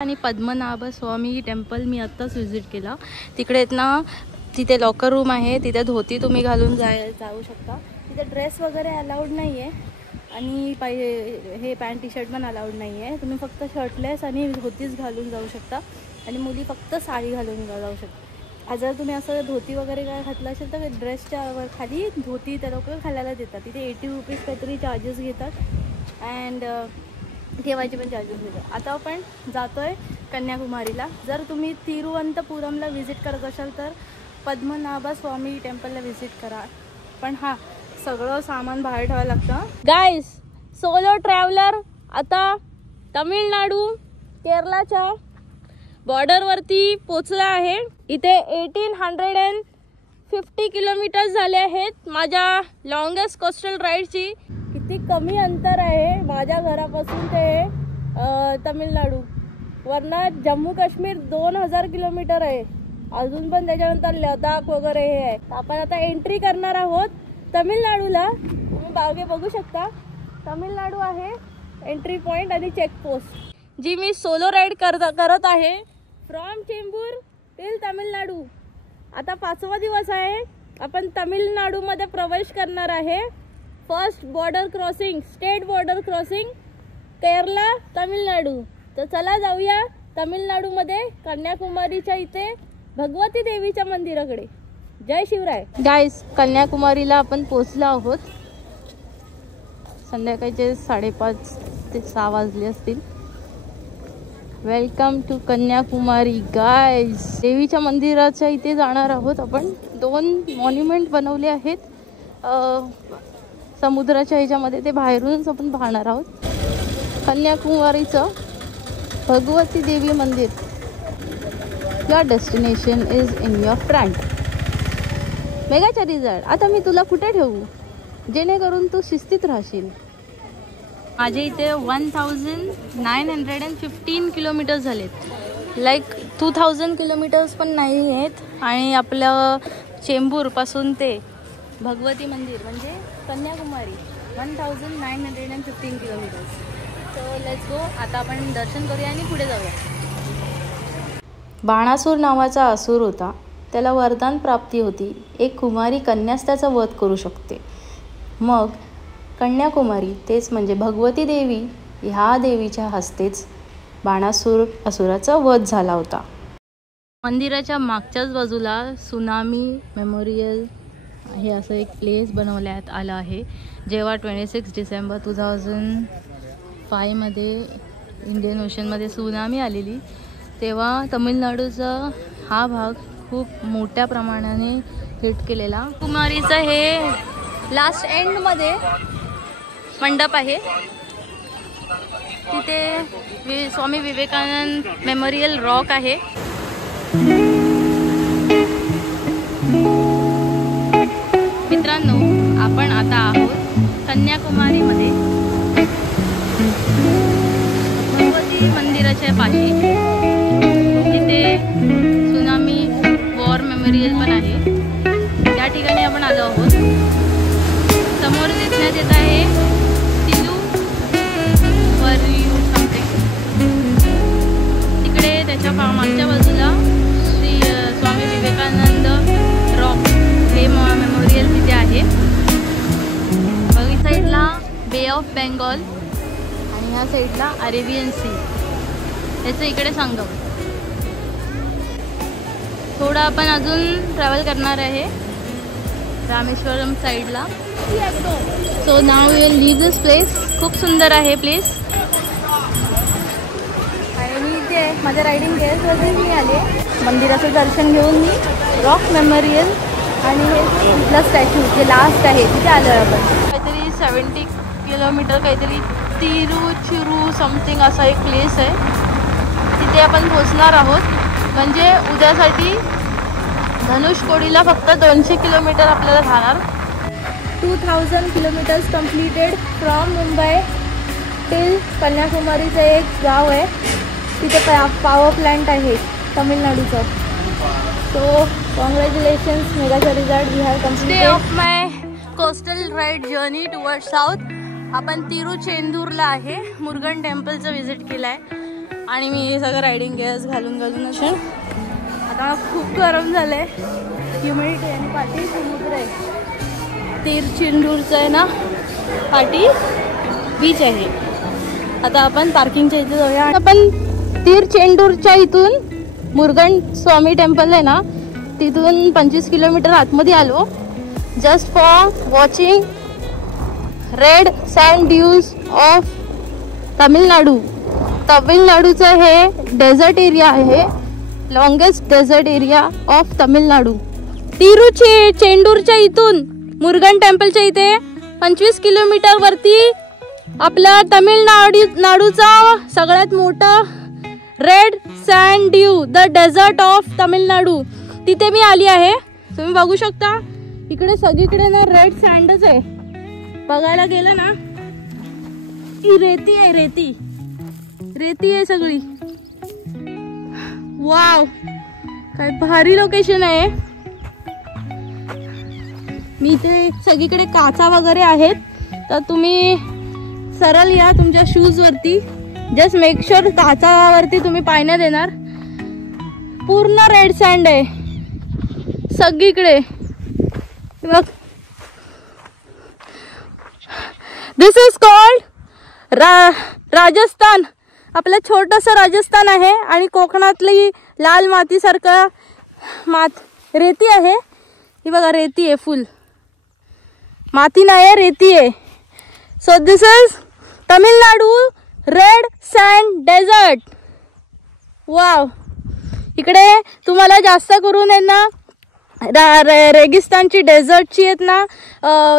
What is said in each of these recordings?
आणि पद्मनाभ स्वामी टेम्पल मी आत्ताच व्हिजिट केला. तिकडे आहेत ना, तिथे लॉकर रूम आहे, तिथे धोती तुम्ही घालून जाऊ शकता. तिथे ड्रेस वगैरे अलाउड नाही आहे आणि हे पॅन्ट टी शर्ट पण अलाउड नाही आहे. तुम्ही फक्त शर्टलेस आणि धोतीच घालून जाऊ शकता आणि मुली फक्त साडी घालून जाऊ शकता. जर तुम्ही असं धोती वगैरे काय घातलं असेल तर ड्रेसच्या खाली धोती त्या लोक घालायला देतात. तिथे 80 रुपीज काहीतरी चार्जेस घेतात अँड ठेवायचे पण चार्जेस घेतात. आता आपण जातोय कन्याकुमारीला. जर तुम्ही तिरुवनंतपुरमला व्हिजिट करत असाल तर पद्मनाभ स्वामी टेम्पलला व्हिजिट करा. पण हां, सगळं सामान बाहेर ठेवायला लागतं. गाईस, सोलो ट्रॅव्हलर आता तमिळनाडू केरळच्या बॉर्डरवरती पोचला आहे. इथे 1850 किलोमीटर्स झाले आहेत माझ्या लॉंगेस्ट कोस्टल राईडची. किती कमी अंतर आहे माझ्या घरापासून ते तमिळनाडू. वरना जम्मू काश्मीर 2000 किलोमीटर आहे. अजून पण त्याच्यानंतर लडाख वगैरे हे आहे. आपण आता एंट्री करणार आहोत तमिळनाडूला. तुम्ही मागे बघू शकता, तमिळनाडू आहे एंट्री पॉईंट आणि चेकपोस्ट जी मी सोलो राईड करत आहे फ्रॉम चेंबूर टिल तमिळनाडू. आता 5वा दिवस आहे. आपण तमिळनाडूमध्ये प्रवेश करणार आहे. First border crossing, state border crossing Kerala Tamil Nadu. तर चला जाऊया तमिळनाडूमध्ये कन्याकुमारीच्या इथे भगवती देवीच्या मंदिराकडे. जय शिवराय. गाईस, कन्याकुमारीला आपण पोचलो आहोत. संध्याकाळचे 5:30 ते 6 वाजले असतील. Welcome to Kanyakumari guys. देवीच्या मंदिराच्या इथे जाणार आहोत आपण. 2 मॉन्युमेंट बनवले आहेत समुद्राच्या ह्याच्यामध्ये. ते बाहेरूनच आपण पाहणार आहोत. कन्याकुमारीचं भगवती देवी मंदिर. Your destination is in your front. मेघाच्या रिझल्ट. आता मी तुला कुठे ठेवू जेणेकरून तू शिस्तीत राहशील. माझे इथे 1915 किलोमीटर्स झालेत. लाईक 2000 किलोमीटर्स पण नाही आहेत. आणि आपलं चेंबूरपासून ते भगवती मंदिर म्हणजे Kanyakumari 1915 kilometres. So let's go. आता आपण दर्शन करूया आणि पुढे जाऊया. बाणासूर नावाचा असुर होता. त्याला वरदान प्राप्ती होती. एक कुमारी कन्यास त्याचा वध करू शकते. मग कन्याकुमारी तेच म्हणजे भगवती देवी, ह्या देवीच्या हस्तेच बाणासूर असुराचा वध झाला होता. मंदिराच्या मागच्याच बाजूला सुनामी मेमोरियल हे असं एक प्लेस बनवण्यात आलं आहे. जेव्हा 26 डिसेंबर 2005 मध्ये इंडियन ओशनमध्ये सुनामी आलेली, तेव्हा तमिळनाडूचा हा भाग खूप मोठ्या प्रमाणाने हिट केलेला. कुमारीचं हे लास्ट एंडमध्ये मंडप आहे. तिथे स्वामी विवेकानंद मेमोरियल रॉक आहे. मित्रांनो, आपण आता आहोत कन्याकुमारीमध्ये भगवती मंदिराच्या पाशी. तिथे सुनामी वॉर मेमोरियल पण आहे. त्या ठिकाणी आपण आलो आहोत. समोर दिसण्यात येत आहे समथिंग. तिकडे त्याच्या मागच्या बाजूला श्री स्वामी विवेकानंद रॉक हे मेमोरियल तिथे आहे. बघी साईडला बे ऑफ बेंगॉल आणि ह्या साईडला अरेबियन सी. त्याचं इकडे संगम. थोडं आपण अजून ट्रॅव्हल करणार आहे रामेश्वरम साईडला. So now we will leave this place. खूप सुंदर आहे प्लेस. आणि मी इथे माझ्या रायडिंग गेअर्सवरती मी आले. मंदिराचं दर्शन घेऊन मी रॉक मेमोरियल आणि हे इथला स्टॅच्यू जे लास्ट आहे तिथे आलो आहे आपण. काहीतरी 70 किलोमीटर काहीतरी तिरुचिरू समथिंग असा एक प्लेस आहे. तिथे आपण पोचणार आहोत. म्हणजे उद्यासाठी धनुषकोडीला फक्त 200 किलोमीटर आपल्याला जाणार. 2000 kilometres completed from Mumbai till कन्याकुमारीचं एक गाव आहे. तिथे पॉवर प्लॅन्ट आहे तमिळनाडूचं. सो कॉंग्रॅच्युलेशन्स मेघाचा result. We have completed of my coastal ride journey toward south. आपण तिरुचेंदूरला आहे. मुरुगन टेम्पलचं व्हिजिट केलं आहे. आणि मी हे सगळं रायडिंग गिअर्स घालून असे. आता खूप गरम झालंय, ह्युमिडिटी आणि पाठी समुद्र आहे. तिरचेंदूरचं आहे ना पाठी बीच आहे. आता आपण पार्किंगच्या इथे जाऊया. आपण तिरचेंदूरच्या इथून मुरुगन स्वामी टेम्पल आहे ना तिथून 25 किलोमीटर आतमध्ये आलो. Just for watching red sand dunes of Tamil Nadu. तामिळनाडूचं हे डेझर्ट एरिया आहे, longest desert area of Tamil Nadu. तिरुचेंदूरच्या इथून मुरुगन टेम्पलच्या इथे 25 किलोमीटर वरती आपला तामिळनाडूचा सगळ्यात मोठा red sand due the desert of Tamil Nadu तिथे मी आली आहे. तुम्ही बघू शकता इकडे सगळीकडे ना रेड सँडच आहे. बघायला गेलं ना ही रेती आहे, रेती आहे सगळी. वाव, काय भारी लोकेशन आहे. मी इथे सगळीकडे काचा वगैरे आहेत, तर तुम्ही सरळ या तुमच्या शूज वरती. जस्ट मेक शुअर काचावरती तुम्ही पाय नाही देणार. पूर्ण रेड सँड आहे सगळीकडे. बघ, दिस इज कॉल्ड राजस्थान. आपलं छोटंसं राजस्थान आहे आणि कोकणातली लाल मातीसारखं रेती आहे. ही बघा रेती आहे, फुल माती नाही आहे, रेती आहे. So this is Tamil Nadu red sand desert. Wow, इकडे तुम्हाला जास्त करून आहे ना रेगिस्तानची डेझर्टची आहेत ना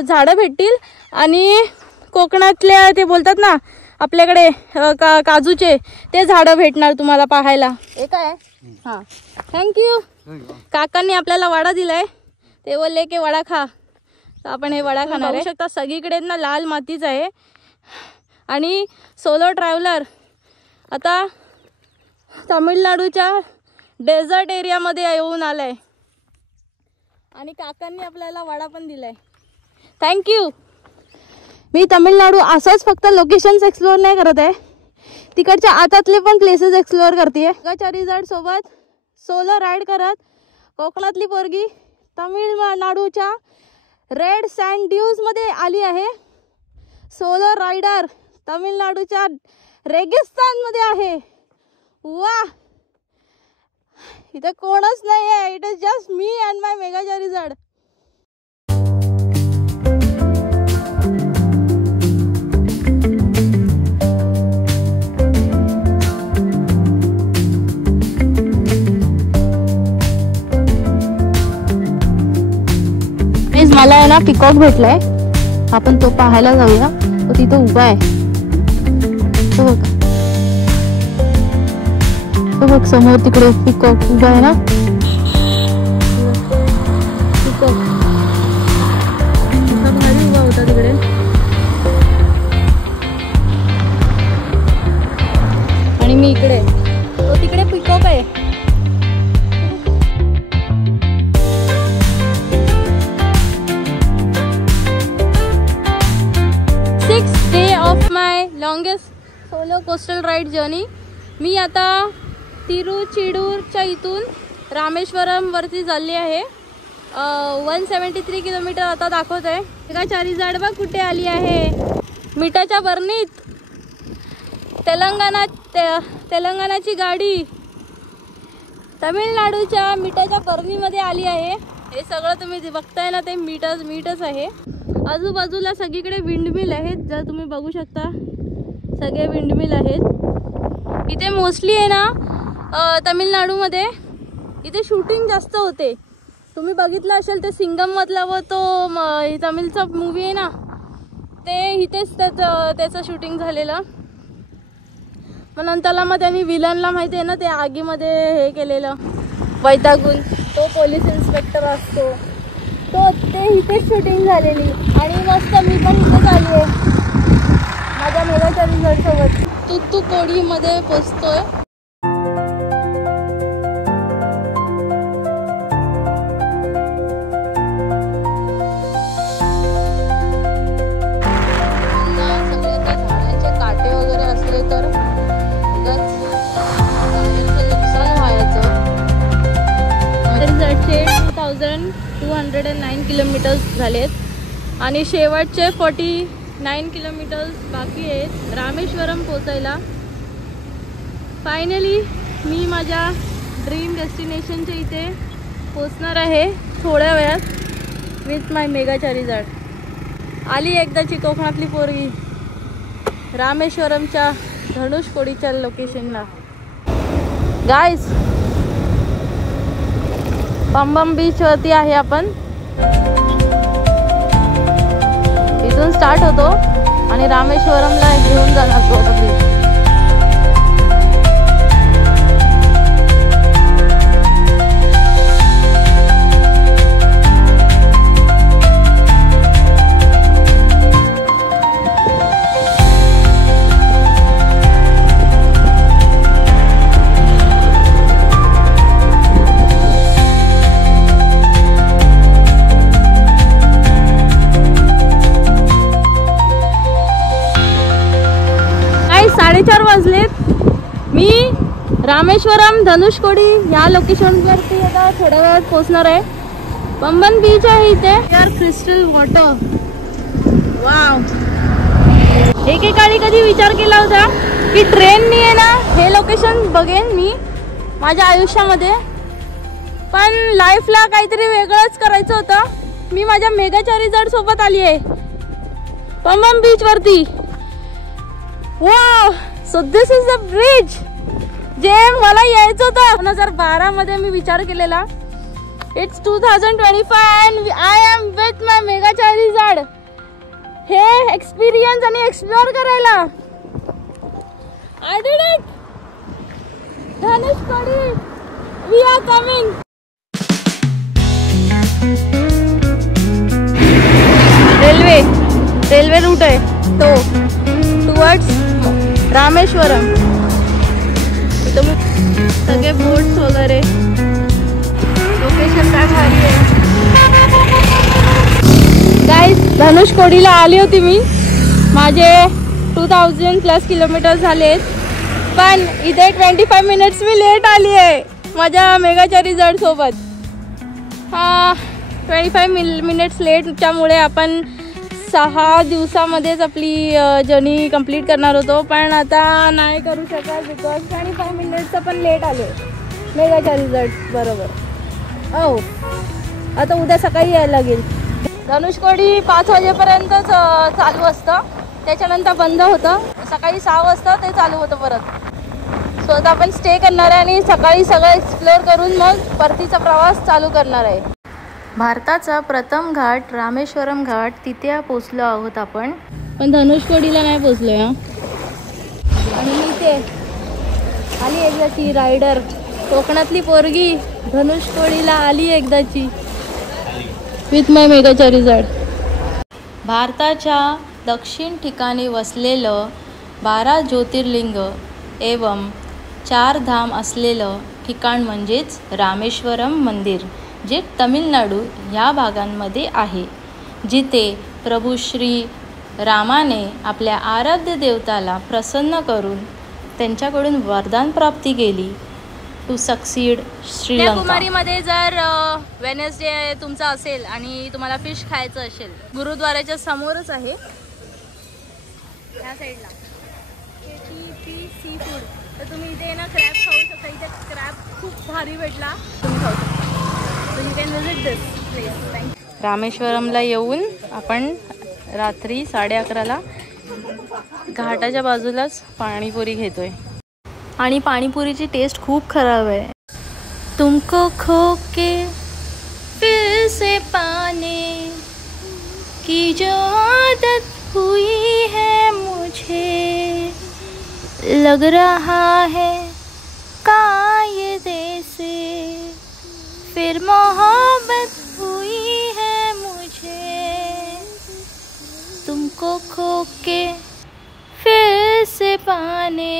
झाडं भेटतील. आणि कोकणातल्या ते बोलतात ना आपल्याकडे काजूचे ते झाडं भेटणार तुम्हाला पाहायला. हे काय? हां, थँक्यू. काकांनी आपल्याला वडा दिलाय, ते बोलले की वडा खा, तर आपण हे वडा खाणार आहे. शकता सगळीकडे ना लाल मातीच आहे. आणि सोलो ट्रॅव्हलर आता तामिळनाडूच्या डेझर्ट एरियामध्ये येऊन आलाय आणि काकांनी आपल्याला वडा पण दिलाय. थँक्यू. मी तामिळनाडू असंच फक्त लोकेशन्स एक्सप्लोअर नाही करत आहे, तिकडच्या आतातले पण प्लेसेस एक्सप्लोअर करते. रिझॉर्ट सोबत सोलो राईड करत कोकणातली पोरगी तामिळनाडूच्या रेड सँड ड्यूज मध्ये आली आहे. सोलो रायडर तामिळनाडूच्या रेगिस्तान मध्ये आहे. वा, इथे कोणच नाही आहे. It is just me and my mega Charizard. मला आहे ना पिकॉक भेटलाय, आपण तो पाहायला जाऊया. तो तिथं उभा आहे, तो बघ, तो बघ समोर तिकडे पिकॉक उभा आहे ना. पिकॉक भारी उभा होता तिकडे. आणि मी इकडे, तो तिकडे पिकॉक आहे. Of my longest solo coastal ride journey. मी आता तिरुचेंदूरच्या इथून रामेश्वरम वरती चालली आहे. 173 किलोमीटर आता दाखवत आहे. मेगा चारिझाड बघ कुठे आली आहे, मिठाच्या बरणीत. तेलंगणाची गाडी तामिळनाडूच्या मिठाच्या बरणीमध्ये आली आहे. हे सगळं तुम्ही बघताय ना ते मीठच आहे. आजूबाजूला सगळीकडे विंडमिल आहेत, जर तुम्ही बघू शकता सगळे विंडमिल आहेत. इथे मोस्टली आहे ना तामिळनाडूमध्ये इथे शूटिंग जास्त होते. तुम्ही बघितलं असेल ते सिंगम मधला व तो तमिळचा मूवी आहे ना, ते इथेच त्याचं शूटिंग झालेलं. मग नंतरला मग त्यांनी विलनला माहिती आहे ना ते आगीमध्ये हे केलेलं वैतागून, तो पोलीस इन्स्पेक्टर असतो तो, ते इथेच शूटिंग झालेली. आणि मस्त मी पण इथेच आली आहे माझ्या मेगा चारिझाड सोबत. तुतुकुडीमध्ये पोचतोय. सगळे त्या झाडांचे काटे वगैरे असले तर 3209 किलोमीटर्स झालेत आणि शेवटचे 49 किलोमीटर्स बाकी आहेत रामेश्वरम पोचायला. फायनली मी माझ्या ड्रीम डेस्टिनेशनच्या इथे पोचणार आहे थोड्या वेळात विथ माय मेगा चारीजाड. आली एकदाची कोकणातली पोरगी रामेश्वरमच्या धनुषकोडीच्या लोकेशनला. गाईज पंबम बीच वरती आहे आपण. इथून स्टार्ट होतो आणि रामेश्वरमला घेऊन जाणार तो बीच. मी रामेश्वरम धनुषकोडी या लोकेशनवरती आता थोड्या वेळात पोहोचणार आहे. पंबन बीच आहे इथे. यार क्रिस्टल वॉटर, वाव. एकेकाळी कधी विचार केला होता की ट्रेननी आहे ना हे लोकेशन बघेन मी माझ्या आयुष्यामध्ये, पण लाईफला काहीतरी वेगळंच करायचं होतं. मी माझ्या मेगा चारीजाड सोबत आली आहे पंबन बीच वरती. Wow, so this is the bridge जे मला यायचं होतं 2012 मध्ये. मी विचार केलेला. It's 2025 and I am with my mega Charizard. हे एक्सपिरियन्स आणि एक्सप्लोर करायला I did it. Dhanushkodi, we are coming. Railway route आहे तो टुवर्ड्स रामेश्वरम. सगळे बोट्स वगैरे. लोकेशन काय भारी आहे गाईज. धनुषकोडीला आली होती मी. माझे 2000+ किलोमीटर झालेत, पण इथे 25 मिनिट्स मी लेट आली आहे माझ्या मेगा चारीजाड सोबत. 25 मिनिट्स लेटच्यामुळे आपण 6 दिवसामध्येच आपली जर्नी कंप्लीट करणार होतो, पण आता नाही करू शकत बिकॉज 25 मिनिट्सचं पण लेट आले मेगा चारीजाड बरोबर. आता उद्या सकाळी यायला लागेल. धनुषकोडी 5 वाजेपर्यंतच चालू असतं, त्याच्यानंतर बंद होतं. सकाळी 6 वाजता ते चालू होतं परत. सो आता आपण स्टे करणार आहे आणि सकाळी सगळं एक्सप्लोर करून मग परतीचा प्रवास चालू करणार आहे. भारताचा प्रथम घाट रामेश्वरम घाट तिथे पोचलो आहोत आपण, पण धनुषकोडीला नाही पोचलो या. आणि मी ते आली एकदाची रायडर कोकणातली पोरगी धनुषकोडीला आली एकदाची विथ माय मेगा चारीजाड. भारताच्या दक्षिण ठिकाणी वसलेलं 12 ज्योतिर्लिंग एवं 4 धाम असलेलं ठिकाण म्हणजेच रामेश्वरम मंदिर, जे तमिळनाडू ह्या भागांमध्ये आहे, जिथे प्रभू श्री रामाने आपल्या आराध्य देवताला प्रसन्न करून त्यांच्याकडून वरदान प्राप्ती केली टू सक्सीड श्रीलंका. कन्याकुमारीमध्ये जर वेनसडे तुमचा असेल आणि तुम्हाला फिश खायचं असेल, गुरुद्वाराच्या समोरच आहे या साईडला सी फूड, तर तुम्ही इथे ना क्रॅब खाऊ शकता. इथे क्रॅब खूप भारी भेटला, तुम्ही खाऊ शकता. So you can visit this place. Thank you. रामेश्वरमला येऊन आपण रात्री 11:30ला घाटाच्या बाजूलाच पाणीपुरी घेतोय आणि पाणीपुरीची टेस्ट खूप खराब आहे. तुमको खो के फिर से पाने की जो आदत हुई है मुझे, लग रहा है कायदे से फिर मोहब्बत हुई है मुझे, तुमको खो के फिर से पाने.